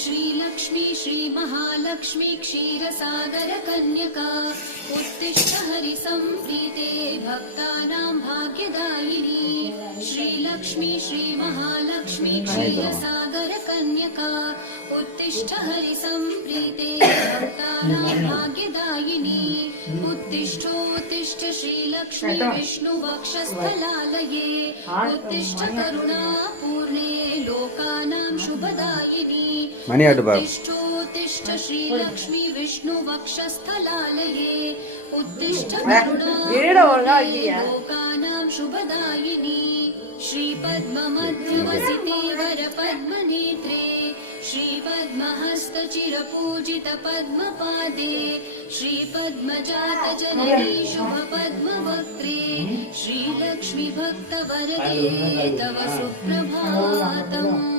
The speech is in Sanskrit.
श्रीलक्ष्मी श्रीमहालक्ष्मी क्षीरसागर कन्यका उत्तिष्ठ हरिसंप्रीते भक्तानां भाग्यदायिनी श्रीलक्ष्मी श्रीमहालक्ष्मी क्षीरसागर कन्यका उत्तिष्ठ हरिसंप्रीते भक्तानां भाग्यदायिनी उत्तिष्ठोत्तिष्ठ श्रीलक्ष्मी विष्णुवक्षस्थलालये उत्तिष्ठ करुणापूर्णे लोकानां शुभदायिनी उत्तिष्ठोत्तिष्ठ श्रीलक्ष्मी विष्णुवक्षस्थलालये उत्तिष्ठ करुणापूर्णे लोकानां शुभदायिनी श्रीपद्ममध्यवसिते वरपद्मनेत्रे श्रीपद्महस्तचिरपूजित पद्मपादे श्रीपद्मजातजननी शुभपद्मवक्त्रे श्रीलक्ष्मी भक्तवरदे तव सुप्रभातम्।